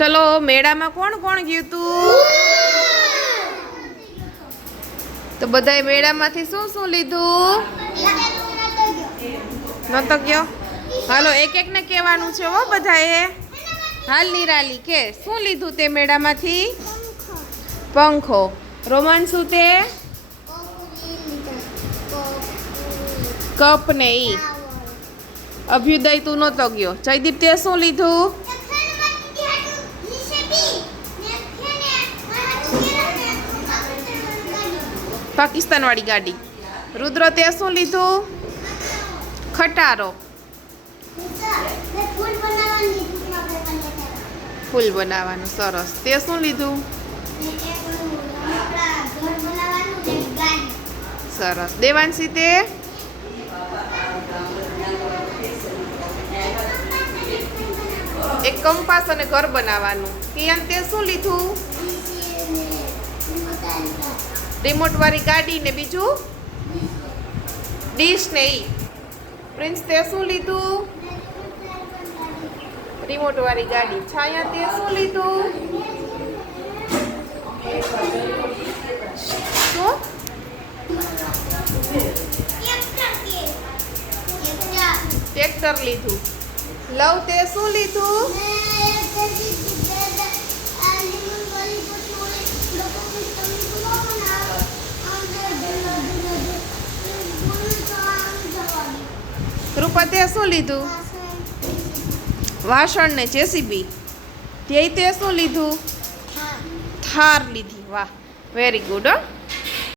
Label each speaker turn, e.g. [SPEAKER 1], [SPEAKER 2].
[SPEAKER 1] ચલો, મેળામાં કોણ કોણ ગયું તું? તો બધાએ મેળામાંથી શું શું લીધું? નતો ગયો? હાલો એક એકને કહેવાનું છે હો બધાએ. હાલ નિરાલી, કે શું લીધું તે મેળામાંથી? પંખો. રોમાન શું તે? કપ ને ઈ. અભ્યુદય, તું નહોતો ગયો. જયદીપ, તે શું લીધું? પાકિસ્તાન વાળી ગાડી. રુદ્ર તે શું લીધું? ખટારો. ફૂલ બનાવવાનું, સરસ. તે શું લીધું? સરસ. દેવાંશી તે? એક કંપાસ અને ઘર બનાવવાનું. કિયાન તે શું લીધું? રિમોટ વાળી ગાડી ને બીજું? ડીશ ને ઈ. પ્રિન્સ તે શું લીધું? રિમોટવાળી ગાડી. છાયા તે શું લીધું? ટ્રેક્ટર લીધું. લવ, તે શું લીધું? કૃપા તે શું લીધું? વાસણ ને જેસીબી. તે તે શું લીધું? થાર. લીધી. વાહ વેરી ગુડ હો.